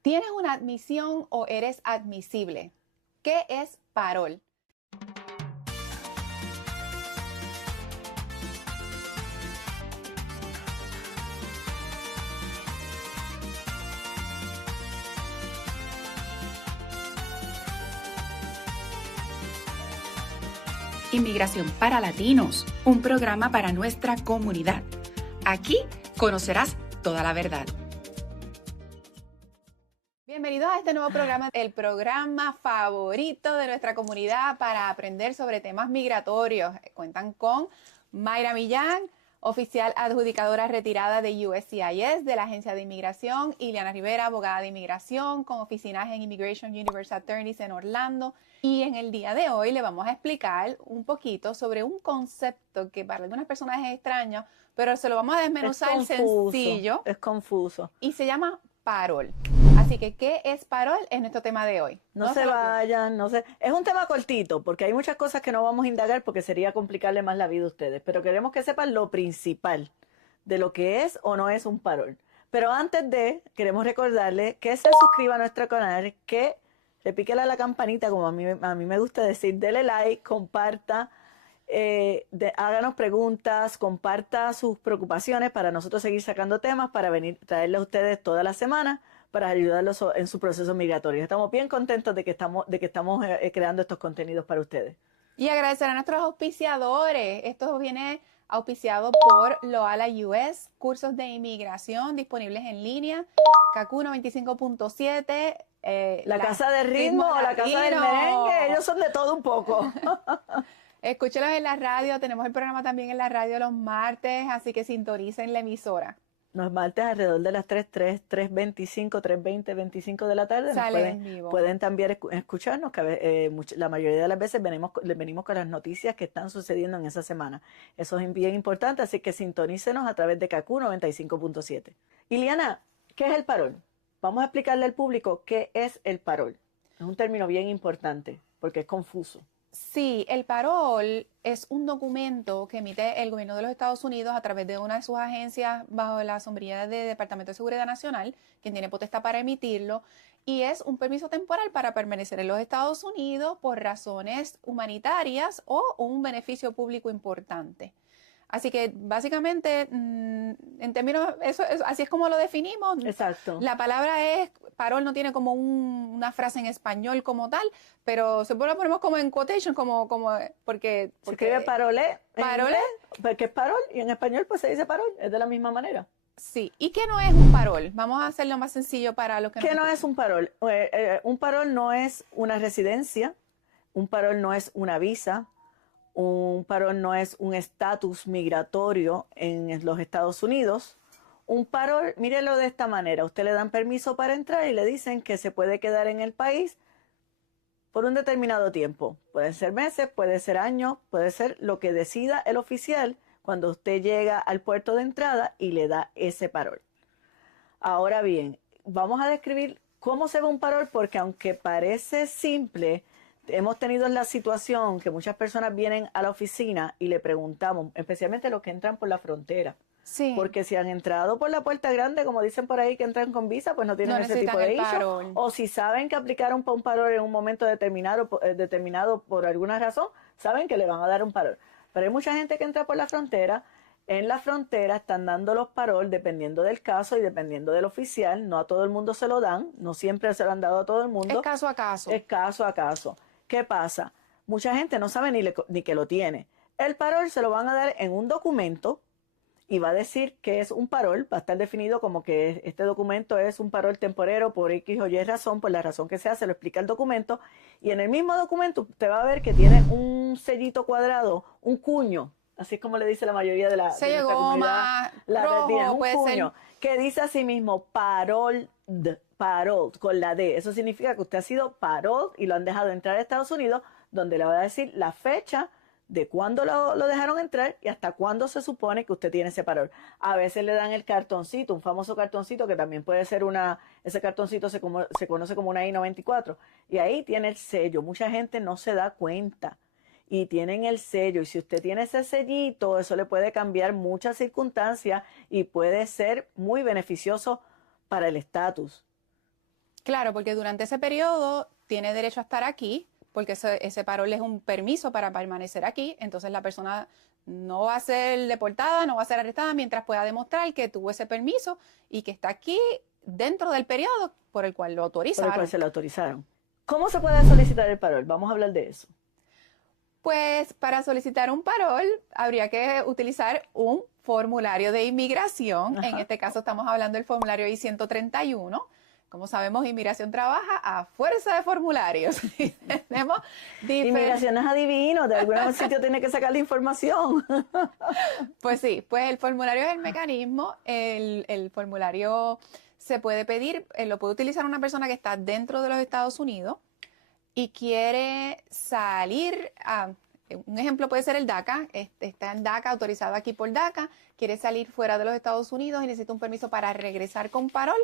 ¿Tienes una admisión o eres admisible? ¿Qué es parol? Inmigración para Latinos, un programa para nuestra comunidad. Aquí conocerás toda la verdad. Bienvenidos a este nuevo programa, el programa favorito de nuestra comunidad para aprender sobre temas migratorios. Cuentan con Mayra Millán, oficial adjudicadora retirada de USCIS de la Agencia de Inmigración, Ileana Rivera, abogada de inmigración con oficinas en Immigration Universe Attorneys en Orlando. Y en el día de hoy le vamos a explicar un poquito sobre un concepto que para algunas personas es extraño, pero se lo vamos a desmenuzar sencillo. Es confuso. Y se llama parol. Así que, ¿qué es parol? Es nuestro tema de hoy. No se vayan, no sé. Es un tema cortito, porque hay muchas cosas que no vamos a indagar porque sería complicarle más la vida a ustedes. Pero queremos que sepan lo principal de lo que es o no es un parol. Pero antes de, queremos recordarle que se suscriba a nuestro canal, que le pique a la campanita, como a mí me gusta decir, dele like, comparta, háganos preguntas, comparta sus preocupaciones para nosotros seguir sacando temas para venir traerles a ustedes toda la semana para ayudarlos en su proceso migratorio. Estamos bien contentos de que estamos creando estos contenidos para ustedes. Y agradecer a nuestros auspiciadores. Esto viene auspiciado por Loala US, cursos de inmigración disponibles en línea, KQ 95.7. La Casa de Ritmo o la Casa del Merengue, ellos son de todo un poco. Escúchelos en la radio, tenemos el programa también en la radio los martes, así que sintonicen la emisora. Los martes alrededor de las 3:25, 3:20, 25 de la tarde. Pueden también escucharnos, que la mayoría de las veces venimos con las noticias que están sucediendo en esa semana. Eso es bien importante, así que sintonícenos a través de KQ 95.7. Ileana, ¿qué es el parol? Vamos a explicarle al público qué es el parol. Es un término bien importante porque es confuso. Sí, el parol es un documento que emite el gobierno de los Estados Unidos a través de una de sus agencias bajo la sombrilla del Departamento de Seguridad Nacional, quien tiene potestad para emitirlo, y es un permiso temporal para permanecer en los Estados Unidos por razones humanitarias o un beneficio público importante. Así que básicamente, en términos, así es como lo definimos. Exacto. La palabra es, parol no tiene como una frase en español como tal, pero se lo ponemos como en quotation, porque se escribe parolé, porque es parol, y en español pues se dice parol, es de la misma manera. Sí, ¿y qué no es un parol? Vamos a hacerlo más sencillo para los que ¿Qué no es un parol? Un parol no es una residencia, un parol no es una visa, un parol no es un estatus migratorio en los Estados Unidos. Un parol, mírelo de esta manera, usted le dan permiso para entrar y le dicen que se puede quedar en el país por un determinado tiempo. Pueden ser meses, puede ser años, puede ser lo que decida el oficial cuando usted llega al puerto de entrada y le da ese parol. Ahora bien, vamos a describir cómo se ve un parol porque aunque parece simple, hemos tenido la situación que muchas personas vienen a la oficina y le preguntamos, especialmente los que entran por la frontera. Sí. Porque si han entrado por la puerta grande, como dicen por ahí, que entran con visa, pues no tienen ese tipo de issue. O si saben que aplicaron para un parol en un momento determinado por alguna razón, saben que le van a dar un parol. Pero hay mucha gente que entra por la frontera. En la frontera están dando los parol dependiendo del caso y dependiendo del oficial. No a todo el mundo se lo dan, no siempre se lo han dado a todo el mundo. Es caso a caso. Es caso a caso. ¿Qué pasa? Mucha gente no sabe ni que lo tiene. El parol se lo van a dar en un documento y va a decir que es un parol, va a estar definido como que este documento es un parol temporero por X o Y razón, por la razón que sea, se lo explica el documento, y en el mismo documento usted va a ver que tiene un sellito cuadrado, un cuño, así es como le dice la mayoría de nuestra comunidad, tiene un cuño, que dice así mismo parol, con la D. Eso significa que usted ha sido parol y lo han dejado entrar a Estados Unidos, donde le va a decir la fecha de cuándo lo dejaron entrar y hasta cuándo se supone que usted tiene ese parol. A veces le dan el cartoncito, un famoso cartoncito que también puede ser ese cartoncito se conoce como una I-94 y ahí tiene el sello. Mucha gente no se da cuenta y tienen el sello y si usted tiene ese sellito, eso le puede cambiar muchas circunstancias y puede ser muy beneficioso para el estatus. Claro, porque durante ese periodo tiene derecho a estar aquí, porque ese parol es un permiso para permanecer aquí, entonces la persona no va a ser deportada, no va a ser arrestada mientras pueda demostrar que tuvo ese permiso y que está aquí dentro del periodo por el cual lo por el autorizaron. cual se le autorizaron. ¿Cómo se puede solicitar el parol? Vamos a hablar de eso. Pues para solicitar un parol habría que utilizar un formulario de inmigración. En este caso estamos hablando del formulario I-131. Como sabemos, inmigración trabaja a fuerza de formularios. Tenemos Inmigración es adivino, de algún sitio tiene que sacar la información. Pues sí, pues el formulario es el mecanismo. El formulario se puede pedir, lo puede utilizar una persona que está dentro de los Estados Unidos y quiere salir un ejemplo puede ser el DACA, está en DACA, autorizado aquí por DACA, quiere salir fuera de los Estados Unidos y necesita un permiso para regresar con parol.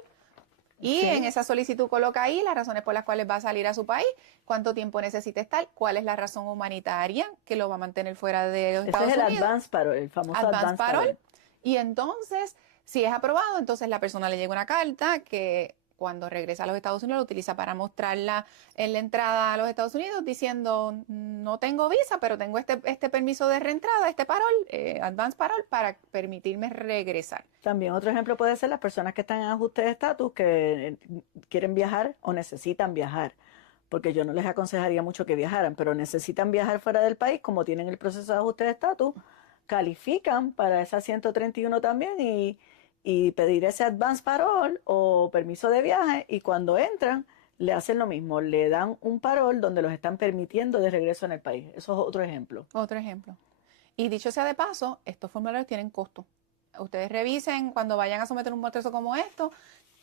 Y Sí. en esa solicitud coloca ahí las razones por las cuales va a salir a su país, cuánto tiempo necesita estar, cuál es la razón humanitaria que lo va a mantener fuera de los Estados Ese es el Unidos. advance parol, el famoso Advance parol. Y entonces, si es aprobado, entonces la persona le llega una carta que cuando regresa a los Estados Unidos lo utiliza para mostrarla en la entrada a los Estados Unidos diciendo no tengo visa, pero tengo este permiso de reentrada, este parol, advance parol, para permitirme regresar. También otro ejemplo puede ser las personas que están en ajuste de estatus que quieren viajar o necesitan viajar, porque yo no les aconsejaría mucho que viajaran, pero necesitan viajar fuera del país, como tienen el proceso de ajuste de estatus, califican para esa 131 también y pedir ese advance parol o permiso de viaje, y cuando entran le hacen lo mismo, le dan un parol donde los están permitiendo de regreso en el país. Eso es otro ejemplo. Otro ejemplo. Y dicho sea de paso, estos formularios tienen costo. Ustedes revisen cuando vayan a someter un proceso como esto,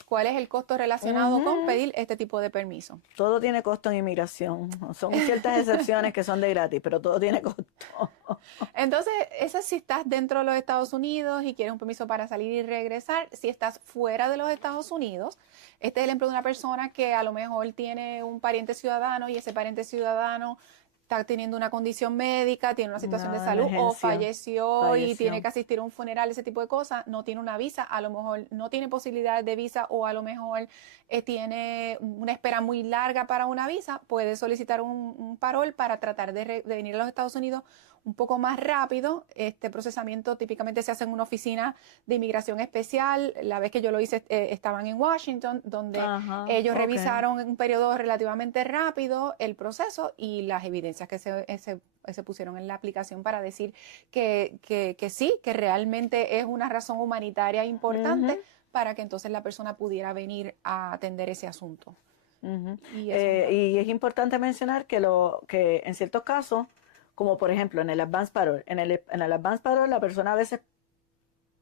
cuál es el costo relacionado con pedir este tipo de permiso. Todo tiene costo en inmigración. Son ciertas excepciones que son de gratis, pero todo tiene costo. Entonces, eso es si estás dentro de los Estados Unidos y quieres un permiso para salir y regresar. Si estás fuera de los Estados Unidos, este es el ejemplo de una persona que a lo mejor tiene un pariente ciudadano y ese pariente ciudadano está teniendo una condición médica, tiene una situación de salud o falleció y tiene que asistir a un funeral, ese tipo de cosas, no tiene una visa, a lo mejor no tiene posibilidades de visa o a lo mejor tiene una espera muy larga para una visa, puede solicitar un parol para tratar de venir a los Estados Unidos un poco más rápido. Este procesamiento típicamente se hace en una oficina de inmigración especial. La vez que yo lo hice estaban en Washington, donde ellos revisaron en un periodo relativamente rápido el proceso y las evidencias que se pusieron en la aplicación para decir que sí, que realmente es una razón humanitaria importante para que entonces la persona pudiera venir a atender ese asunto. Y es importante mencionar que en ciertos casos, como por ejemplo en el advance parol, en el advance parol la persona a veces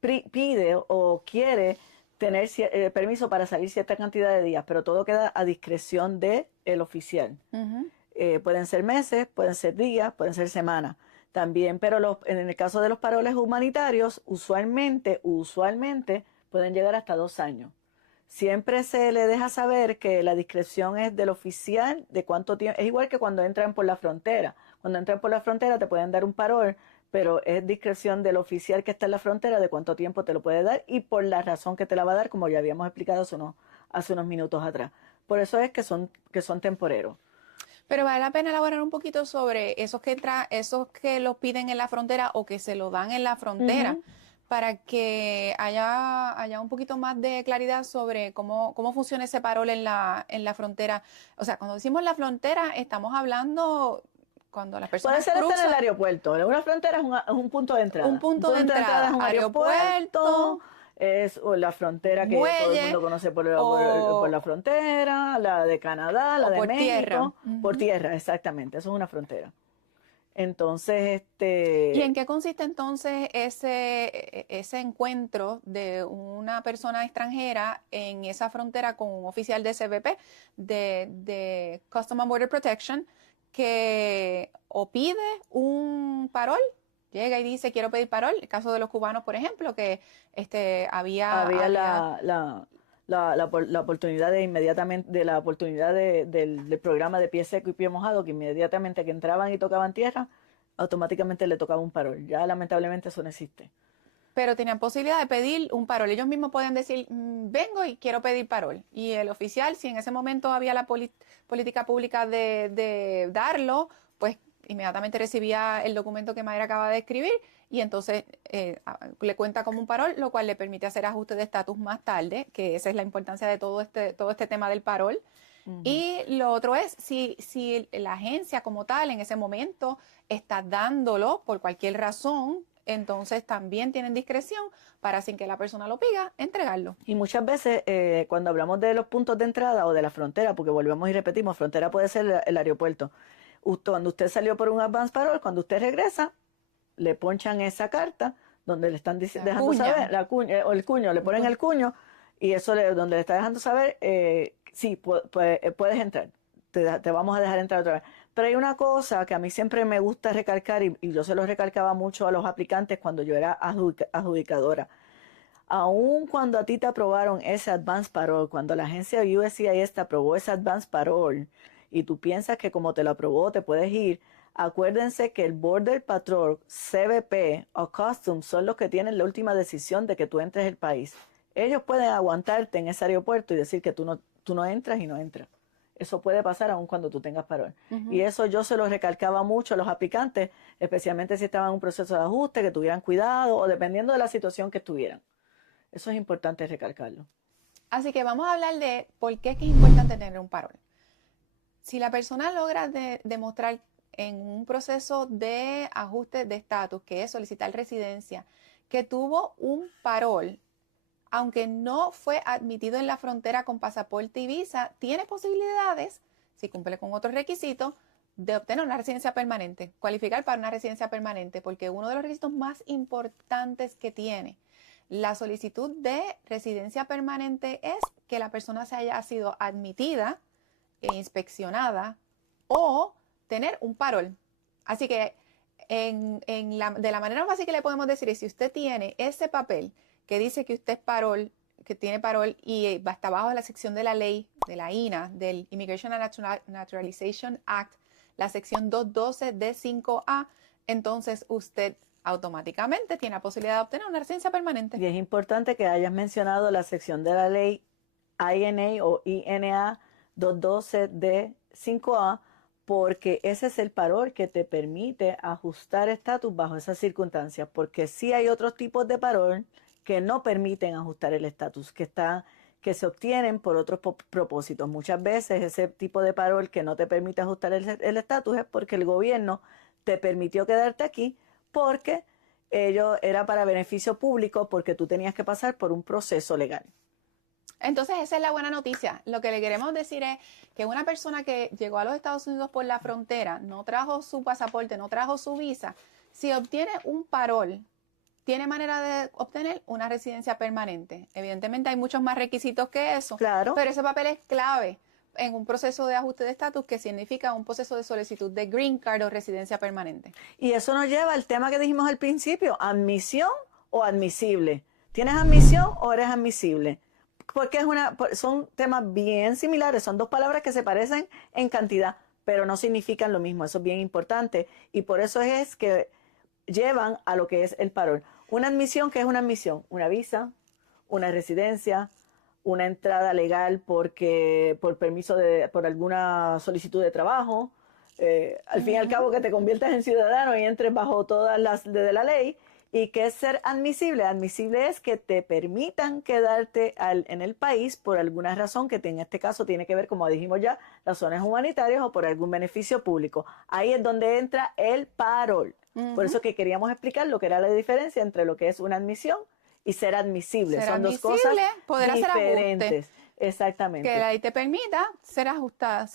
pide o quiere tener permiso para salir cierta cantidad de días, pero todo queda a discreción del oficial. Pueden ser meses, pueden ser días, pueden ser semanas también, pero en el caso de los paroles humanitarios, usualmente pueden llegar hasta 2 años. Siempre se le deja saber que la discreción es del oficial, de cuánto tiempo. Es igual que cuando entran por la frontera. Cuando entran por la frontera te pueden dar un parol, pero es discreción del oficial que está en la frontera de cuánto tiempo te lo puede dar y por la razón que te la va a dar, como ya habíamos explicado hace unos minutos atrás. Por eso es que son temporeros. Pero vale la pena elaborar un poquito sobre esos que los piden en la frontera o que se lo dan en la frontera, para que haya un poquito más de claridad sobre cómo funciona ese parol en la frontera. O sea, cuando decimos la frontera, estamos hablando cuando las personas puede ser cruzan. hasta en el aeropuerto. Una frontera es un punto de entrada. Un punto de entrada es un aeropuerto. Es la frontera que muelle, todo el mundo conoce por la frontera, la de Canadá, la de por México. tierra. Por tierra, exactamente. Eso es una frontera. Entonces, ¿Y en qué consiste entonces ese encuentro de una persona extranjera en esa frontera con un oficial de CBP, de Customs and Border Protection, que o pide un parol, llega y dice quiero pedir parol? El caso de los cubanos, por ejemplo, que había la oportunidad del programa de pie seco y pie mojado, que inmediatamente que entraban y tocaban tierra, automáticamente le tocaba un parol. Ya lamentablemente eso no existe. pero tenían posibilidad de pedir un parol. Ellos mismos pueden decir, vengo y quiero pedir parol. Y el oficial, si en ese momento había la política pública de darlo, pues inmediatamente recibía el documento que Mayra acaba de escribir y entonces le cuenta como un parol, lo cual le permite hacer ajustes de estatus más tarde, que esa es la importancia de todo este tema del parol. Y lo otro es, si la agencia como tal en ese momento está dándolo por cualquier razón, entonces también tienen discreción para, sin que la persona lo pida, entregarlo. Y muchas veces cuando hablamos de los puntos de entrada o de la frontera, porque volvemos y repetimos, frontera puede ser el aeropuerto. Cuando usted salió por un advance parole, cuando usted regresa, le ponchan esa carta donde le están dejando saber, la cuña, o el cuño, le ponen el cuño y eso donde le está dejando saber, sí, puedes entrar, te vamos a dejar entrar otra vez. Pero hay una cosa que a mí siempre me gusta recalcar y yo se lo recalcaba mucho a los aplicantes cuando yo era adjudicadora. Aún cuando a ti te aprobaron ese advance parole, cuando la agencia USCIS te aprobó ese advance parole y tú piensas que como te lo aprobó te puedes ir, acuérdense que el Border Patrol, CBP o Customs son los que tienen la última decisión de que tú entres al país. Ellos pueden aguantarte en ese aeropuerto y decir que tú no entras y no entras. Eso puede pasar aun cuando tú tengas parol. Y eso yo se lo recalcaba mucho a los aplicantes, especialmente si estaban en un proceso de ajuste, que tuvieran cuidado o dependiendo de la situación que estuvieran. Eso es importante recalcarlo. Así que vamos a hablar de por qué es que es importante tener un parol. Si la persona logra demostrar en un proceso de ajuste de estatus, que es solicitar residencia, que tuvo un parol, aunque no fue admitido en la frontera con pasaporte y visa, tiene posibilidades, si cumple con otros requisitos, de obtener una residencia permanente, cualificar para una residencia permanente, porque uno de los requisitos más importantes que tiene la solicitud de residencia permanente es que la persona se haya sido admitida e inspeccionada o tener un parol. Así que de la manera más fácil que le podemos decir es, si usted tiene ese papel que dice que usted es parol, que tiene parol y está bajo la sección de la ley de la INA, del Immigration and Naturalization Act, la sección 212 D5A, entonces usted automáticamente tiene la posibilidad de obtener una residencia permanente. Y es importante que hayas mencionado la sección de la ley INA o INA 212 D5A, porque ese es el parol que te permite ajustar estatus bajo esas circunstancias, porque sí hay otros tipos de parol que no permiten ajustar el estatus, que se obtienen por otros propósitos. Muchas veces ese tipo de parol que no te permite ajustar el estatus es porque el gobierno te permitió quedarte aquí porque ello era para beneficio público, porque tú tenías que pasar por un proceso legal. Entonces esa es la buena noticia. Lo que le queremos decir es que una persona que llegó a los Estados Unidos por la frontera, no trajo su pasaporte, no trajo su visa, si obtiene un parol, tiene manera de obtener una residencia permanente. Evidentemente hay muchos más requisitos que eso, claro, pero ese papel es clave en un proceso de ajuste de estatus que significa un proceso de solicitud de green card o residencia permanente. Y eso nos lleva al tema que dijimos al principio, admisión o admisible. ¿Tienes admisión o eres admisible? Porque son temas bien similares, son dos palabras que se parecen en cantidad, pero no significan lo mismo. Eso es bien importante y por eso es que llevan a lo que es el parol. Una admisión, ¿qué es una admisión? Una visa, una residencia, una entrada legal por permiso por alguna solicitud de trabajo, al fin y al cabo que te conviertas en ciudadano y entres bajo todas las de la ley. ¿Y qué es ser admisible? Admisible es que te permitan quedarte en el país por alguna razón que en este caso tiene que ver, como dijimos ya, razones humanitarias o por algún beneficio público. Ahí es donde entra el parol. Por eso que queríamos explicar lo que era la diferencia entre lo que es una admisión y ser admisible. Son dos cosas poder diferentes. Hacer ajustes. Exactamente. Que la ley te permita ser ajustado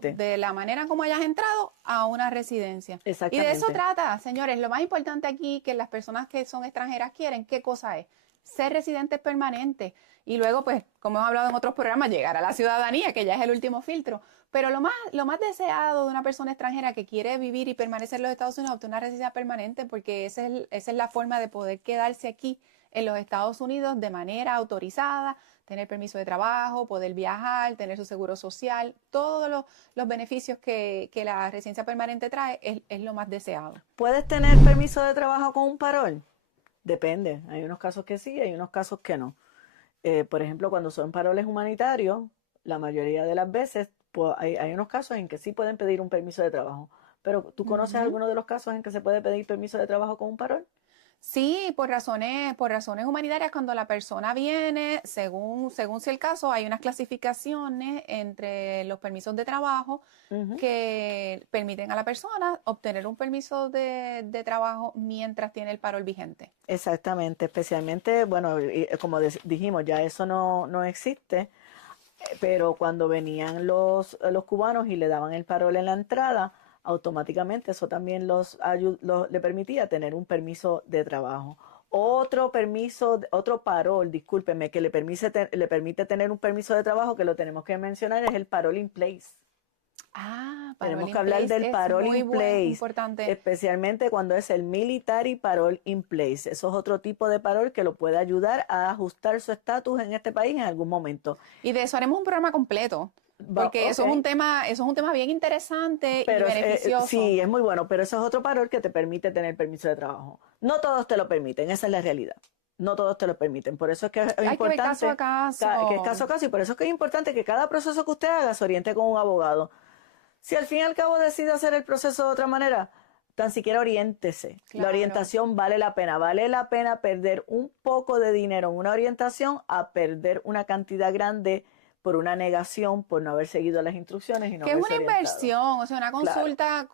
de la manera como hayas entrado a una residencia. Y de eso trata, señores. Lo más importante aquí que las personas que son extranjeras quieren, ¿qué cosa es? Ser residentes permanentes. Y luego, pues, como hemos hablado en otros programas, llegar a la ciudadanía, que ya es el último filtro. Pero lo más deseado de una persona extranjera que quiere vivir y permanecer en los Estados Unidos es obtener una residencia permanente, porque esa es la forma de poder quedarse aquí en los Estados Unidos de manera autorizada, tener permiso de trabajo, poder viajar, tener su seguro social, todos los beneficios que la residencia permanente trae es lo más deseado. ¿Puedes tener permiso de trabajo con un parol? Depende. Hay unos casos que sí, hay unos casos que no. Por ejemplo, cuando son paroles humanitarios, la mayoría de las veces pues, hay unos casos en que sí pueden pedir un permiso de trabajo. Pero ¿tú conoces Ujú. alguno de los casos en que se puede pedir permiso de trabajo con un parol? Sí, por razones humanitarias, cuando la persona viene, según sea el caso, hay unas clasificaciones entre los permisos de trabajo Ujú. que permiten a la persona obtener un permiso de trabajo mientras tiene el parol vigente. Exactamente, especialmente, bueno, como dijimos, ya eso no existe, pero cuando venían los cubanos y le daban el parol en la entrada, automáticamente eso también le permitía tener un permiso de trabajo. Otro permiso, otro parol, discúlpeme, que le permite tener un permiso de trabajo, que lo tenemos que mencionar, es el parol in place. Ah, parol Tenemos que in hablar place del es parol muy in place, importante. especialmente cuando es el military parol in place. Eso es otro tipo de parol que lo puede ayudar a ajustar su estatus en este país en algún momento. Y de eso haremos un programa completo, porque Ok, eso es un tema bien interesante y pero beneficioso. sí, es muy bueno, pero eso es otro parol que te permite tener permiso de trabajo. No todos te lo permiten, esa es la realidad. No todos te lo permiten. Por eso es que es Hay que ver caso a importante, que es caso caso. a caso, y por eso es que es importante que cada proceso que usted haga se oriente con un abogado. Si al fin y al cabo decide hacer el proceso de otra manera, tan siquiera oriéntese. La Claro. orientación vale la pena perder un poco de dinero en una orientación a perder una cantidad grande por una negación, por no haber seguido las instrucciones y no Que es haberse una orientado. inversión, o sea, una Claro, consulta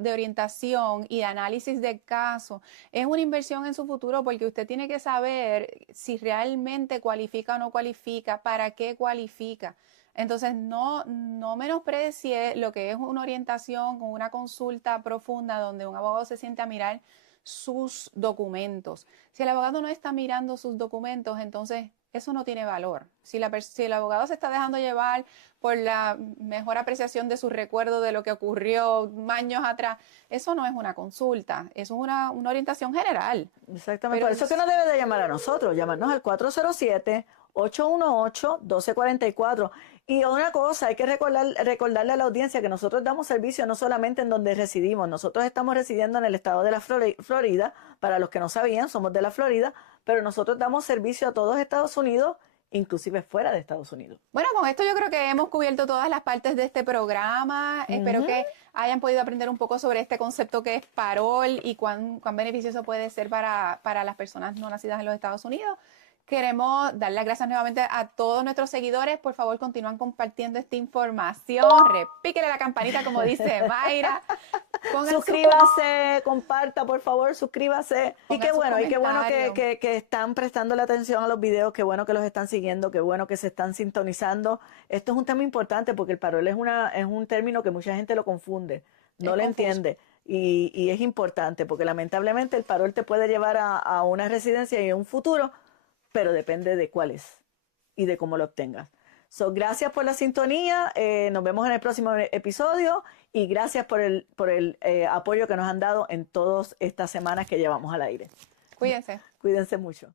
de orientación y de análisis de caso es una inversión en su futuro porque usted tiene que saber si realmente cualifica o no cualifica, para qué cualifica. Entonces, no menosprecie lo que es una orientación con una consulta profunda donde un abogado se siente a mirar sus documentos. Si el abogado no está mirando sus documentos, entonces eso no tiene valor. Si el abogado se está dejando llevar por la mejor apreciación de su recuerdo de lo que ocurrió años atrás, eso no es una consulta, eso es una orientación general. exactamente. Pero Por eso es que no debe de llamar a nosotros, llamarnos al 407-818-1244. Y una cosa, hay que recordarle a la audiencia que nosotros damos servicio no solamente en donde residimos, nosotros estamos residiendo en el estado de la Florida, para los que no sabían, somos de la Florida, pero nosotros damos servicio a todos Estados Unidos, inclusive fuera de Estados Unidos. bueno, con esto yo creo que hemos cubierto todas las partes de este programa. Espero Ujú. que hayan podido aprender un poco sobre este concepto que es parol y cuán beneficioso puede ser para las personas no nacidas en los Estados Unidos. Queremos dar las gracias nuevamente a todos nuestros seguidores. Por favor, continúan compartiendo esta información. Repíquele la campanita, como dice Mayra. Pongan Suscríbase, comparta, por favor, suscríbase. pongan sus Y qué bueno comentarios. que están prestando la atención a los videos, qué bueno que los están siguiendo, qué bueno que se están sintonizando. Esto es un tema importante porque el parol es un término que mucha gente lo confunde, no Es lo confuso. entiende. Y es importante porque lamentablemente el parol te puede llevar a una residencia y a un futuro, pero depende de cuál es y de cómo lo obtengas. Gracias por la sintonía, nos vemos en el próximo episodio y gracias por el apoyo que nos han dado en todas estas semanas que llevamos al aire. Cuídense. Cuídense mucho.